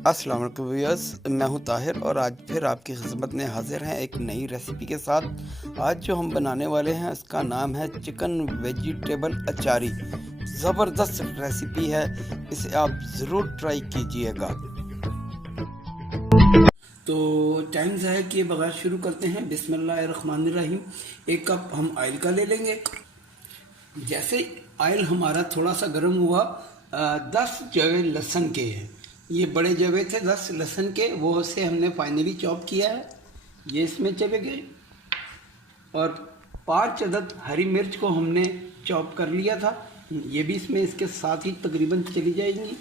अस्सलाम वालेकुम व्यूअर्स, मैं हूं ताहिर और आज फिर आपकी खिदमत में हाजिर हैं एक नई रेसिपी के साथ। आज जो हम बनाने वाले हैं उसका नाम है चिकन वेजिटेबल अचारी। ज़बरदस्त रेसिपी है, इसे आप ज़रूर ट्राई कीजिएगा। तो टाइम ज़ाया किए बगैर शुरू करते हैं। बिस्मिल्लाहिर्रहमानिर्रहीम। एक कप हम ऑयल का ले लेंगे। जैसे ऑयल हमारा थोड़ा सा गर्म हुआ, 10 जवे लहसुन के हैं, ये बड़े जवे थे 10 लहसुन के, वो से हमने फाइनली चॉप किया है, ये इसमें चले गए। और 5 अदद हरी मिर्च को हमने चॉप कर लिया था, ये भी इसमें इसके साथ ही तकरीबन चली जाएंगी।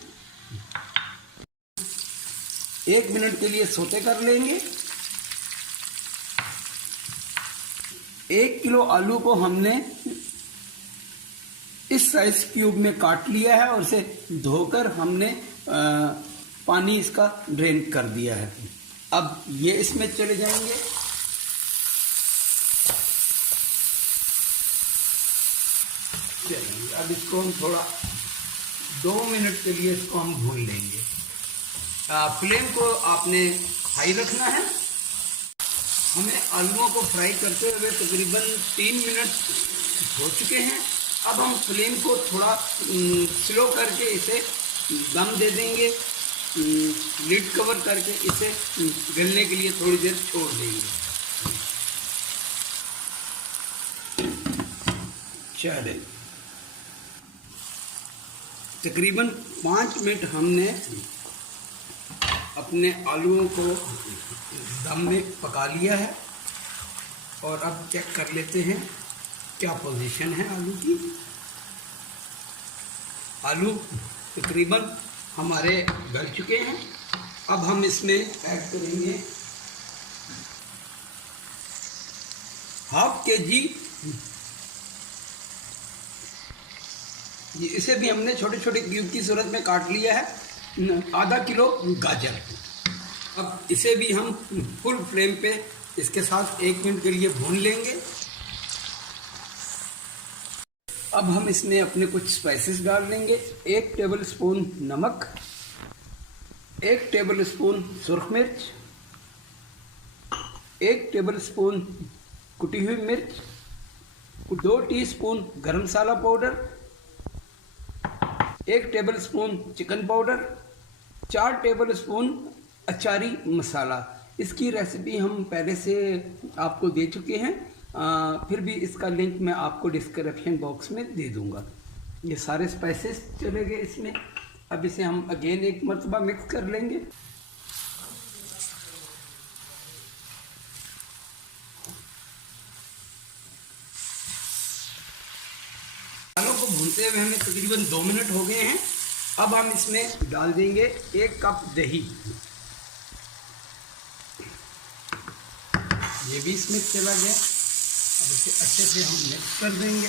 1 मिनट के लिए सोते कर लेंगे। 1 किलो आलू को हमने इस साइज क्यूब में काट लिया है और इसे धोकर हमने पानी इसका ड्रेन कर दिया है। अब ये इसमें चले जाएंगे। चलिए अब इसको हम थोड़ा 2 मिनट के लिए इसको हम भून लेंगे। फ्लेम को आपने हाई रखना है। हमें आलूओं को फ्राई करते हुए तकरीबन 3 मिनट हो चुके हैं। अब हम फ्लेम को थोड़ा स्लो करके इसे दम दे देंगे, लिड कवर करके इसे गलने के लिए थोड़ी देर छोड़ देंगे। चलिए तकरीबन 5 मिनट हमने अपने आलूओं को दम में पका लिया है और अब चेक कर लेते हैं क्या पोजीशन है आलू की। आलू तकरीबन हमारे गल चुके हैं। अब हम इसमें ऐड करेंगे 1/2 kg, इसे भी हमने छोटे छोटे क्यूब की सूरत में काट लिया है। आधा किलो गाजर। अब इसे भी हम फुल फ्लेम पे इसके साथ 1 मिनट के लिए भून लेंगे। अब हम इसमें अपने कुछ स्पाइसेस डाल लेंगे। 1 टेबल स्पून नमक, 1 टेबल स्पून सुरख मिर्च, 1 टेबल स्पून कुटी हुई मिर्च, 2 teaspoon garam masala powder, 1 tablespoon chicken powder, 4 टेबल स्पून अचारी मसाला। इसकी रेसिपी हम पहले से आपको दे चुके हैं, फिर भी इसका लिंक मैं आपको डिस्क्रिप्शन बॉक्स में दे दूंगा। ये सारे स्पाइसेस चले गए इसमें। अब इसे हम अगेन एक मरतबा मिक्स कर लेंगे। दालों को भूनते हुए हमें तकरीबन 2 मिनट हो गए हैं। अब हम इसमें डाल देंगे 1 कप दही, ये भी इसमें चला गया। अब इसे अच्छे से हम मिक्स कर देंगे।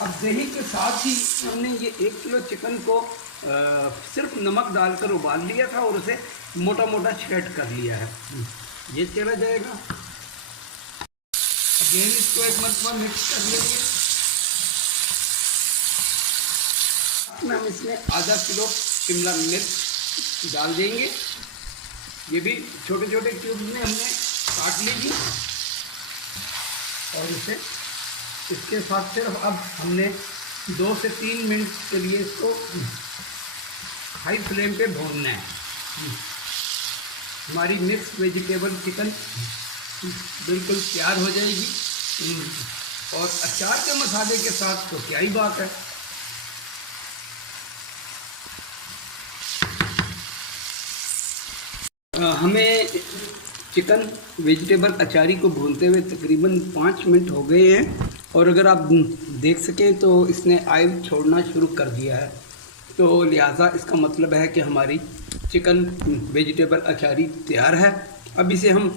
अब दही के साथ ही हमने ये 1 किलो चिकन को सिर्फ नमक डालकर उबाल लिया था और उसे मोटा मोटा श्रेड कर लिया है, ये चला जाएगा। अगेन इसको एक मरतबा मिक्स कर लेंगे। हम इसमें आधा किलो शिमला मिर्च डाल देंगे, ये भी छोटे छोटे क्यूब में हमने काट लीजिए। और इसे इसके साथ सिर्फ अब हमने 2 से 3 मिनट के लिए इसको हाई फ्लेम पे भूनना है। हमारी मिक्स वेजिटेबल चिकन बिल्कुल तैयार हो जाएगी और अचार के मसाले के साथ तो क्या ही बात है। हमें चिकन वेजिटेबल अचारी को भूनते हुए तकरीबन 5 मिनट हो गए हैं और अगर आप देख सकें तो इसने ऑयल छोड़ना शुरू कर दिया है, तो लिहाजा इसका मतलब है कि हमारी चिकन वेजिटेबल अचारी तैयार है। अब इसे हम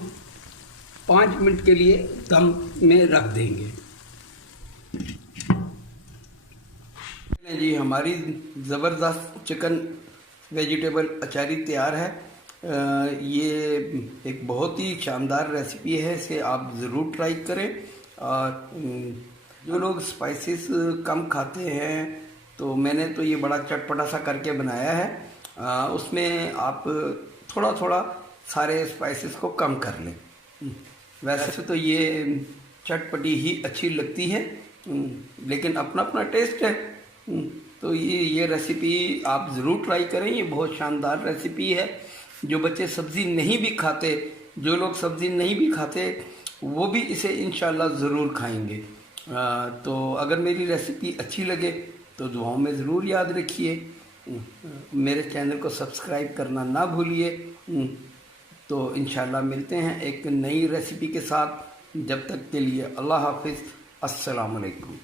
5 मिनट के लिए दम में रख देंगे। जी हमारी ज़बरदस्त चिकन वेजिटेबल अचारी तैयार है। ये एक बहुत ही शानदार रेसिपी है, इसे आप ज़रूर ट्राई करें। और जो लोग स्पाइसेस कम खाते हैं तो मैंने तो ये बड़ा चटपटा सा करके बनाया है। उसमें आप थोड़ा थोड़ा सारे स्पाइसेस को कम कर लें। वैसे तो ये चटपटी ही अच्छी लगती है, लेकिन अपना अपना टेस्ट है। तो ये रेसिपी आप ज़रूर ट्राई करें, ये बहुत शानदार रेसिपी है। जो बच्चे सब्ज़ी नहीं भी खाते, जो लोग सब्ज़ी नहीं भी खाते, वो भी इसे इंशाल्लाह ज़रूर खाएंगे। तो अगर मेरी रेसिपी अच्छी लगे तो दुआओं में ज़रूर याद रखिए। मेरे चैनल को सब्सक्राइब करना ना भूलिए। तो इंशाल्लाह मिलते हैं एक नई रेसिपी के साथ। जब तक के लिए अल्लाह हाफिज़, अस्सलाम वालेकुम।